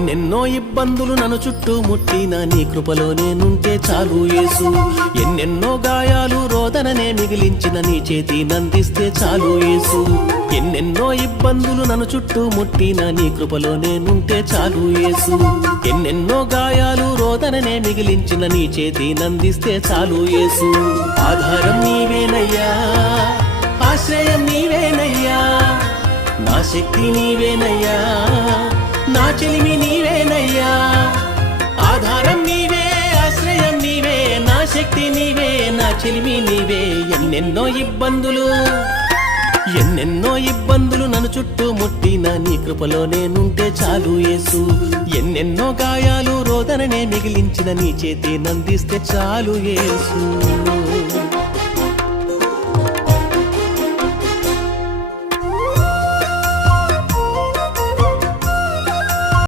ఎన్నెన్నో ఇబ్బందులు నన్ను చుట్టూ ముట్టిన నీ కృపలో నేనుంటే చాలు యేసు. ఎన్నెన్నో గాయాలు రోదననే మిగిలించిన నీ చేతి నందిస్తే చాలు యేసు. ఎన్నెన్నో ఇబ్బందులు నన్ను చుట్టూ ముట్టిన నీ కృపలో నేనుంటే చాలు యేసు. ఎన్నెన్నో గాయాలు రోదననే మిగిలించిన నీ చేతి నందిస్తే చాలు యేసు. ఆధారం నీవేనయ్యా ఆశ్రయం నీవేనయ్యా నా శక్తి నీవేనయ్యా చెలిమి నీవేనయ్యా. ఆధారం నీవే ఆశ్రయం నీవే నా శక్తి నీవే నా చెలిమి నీవే. ఎన్నెన్నో ఇబ్బందులు ఎన్నెన్నో ఇబ్బందులు నన్ను చుట్టూ ముట్టిన నీ కృపలో నేనుంటే చాలు యేసు. ఎన్నెన్నో గాయాలు రోదననే మిగిలించిన నీ చేతి నందిస్తే చాలు యేసు.